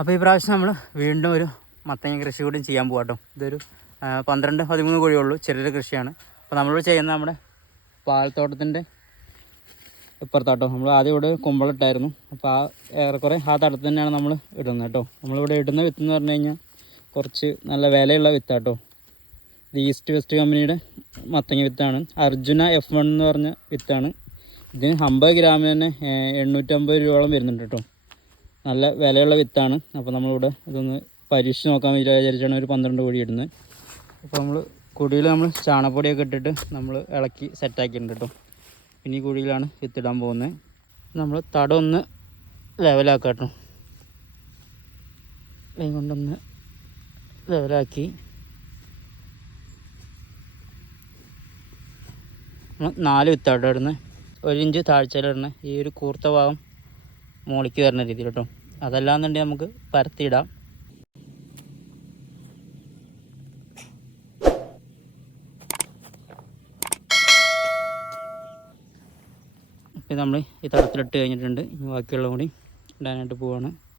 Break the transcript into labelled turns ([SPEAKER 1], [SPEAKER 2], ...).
[SPEAKER 1] അപ്പോൾ ഈ പ്രാവശ്യം നമ്മൾ വീണ്ടും ഒരു മത്തങ്ങ കൃഷി കൂടി ചെയ്യാൻ പോകാം കേട്ടോ ഇതൊരു പന്ത്രണ്ട് പതിമൂന്ന് കോഴിയുള്ളൂ ചെറിയൊരു കൃഷിയാണ്. അപ്പോൾ നമ്മൾ ചെയ്യുന്ന നമ്മുടെ പാൽത്തോട്ടത്തിന്റെ ഇപ്പുറത്താട്ടോ. നമ്മൾ ആദ്യം ഇവിടെ കുമ്പളിട്ടായിരുന്നു അപ്പോൾ ആ ഏറെക്കുറെ ആ തടത്ത് തന്നെയാണ് നമ്മൾ ഇടുന്നത് കേട്ടോ. നമ്മളിവിടെ ഇടുന്ന വിത്ത് എന്ന് പറഞ്ഞു കഴിഞ്ഞാൽ കുറച്ച് നല്ല വിലയുള്ള വിത്താട്ടോ. ഇത് ഈസ്റ്റ് വെസ്റ്റ് കമ്പനിയുടെ മത്തങ്ങ വിത്താണ്. അർജുന എഫ് വൺ എന്ന് പറഞ്ഞ വിത്താണ്. ഇതിന് അമ്പത് ഗ്രാമിന് തന്നെ എണ്ണൂറ്റമ്പത് രൂപയോളം വരുന്നുണ്ട് കേട്ടോ. നല്ല വിലയുള്ള വിത്താണ്. അപ്പോൾ നമ്മളിവിടെ ഇതൊന്ന് പരീക്ഷിച്ച് നോക്കാൻ വിചാരിച്ചാണ് ഒരു പന്ത്രണ്ട് കോഴി ഇടുന്നത്. അപ്പോൾ നമ്മൾ കുടിയിൽ നമ്മൾ ചാണപ്പൊടിയൊക്കെ ഇട്ടിട്ട് നമ്മൾ ഇളക്കി സെറ്റാക്കിയിട്ടുണ്ട് കേട്ടോ പിന്നെ ഈ കുഴിയിലാണ് വിത്തിടാൻ പോകുന്നത്. നമ്മൾ തടം ലെവലാക്കാം കേട്ടോ കൈ കൊണ്ടൊന്ന് ലെവലാക്കി നാല് വിത്താട്ടോ ഇടുന്നത്. ഒരു ഇഞ്ച് താഴ്ചയിലിടുന്നത്. ഈ ഒരു കൂർത്ത ഭാഗം മുകളിലേക്ക് വരുന്ന രീതിയിൽ കേട്ടോ അതല്ലാന്നുണ്ടെങ്കിൽ നമുക്ക് പരത്തിയിടാം. ഇപ്പം നമ്മൾ ഈ തടത്തിലിട്ട് കഴിഞ്ഞിട്ടുണ്ട്. ഇനി ബാക്കിയുള്ള കൂടി ഇടാനായിട്ട് പോവാണ്.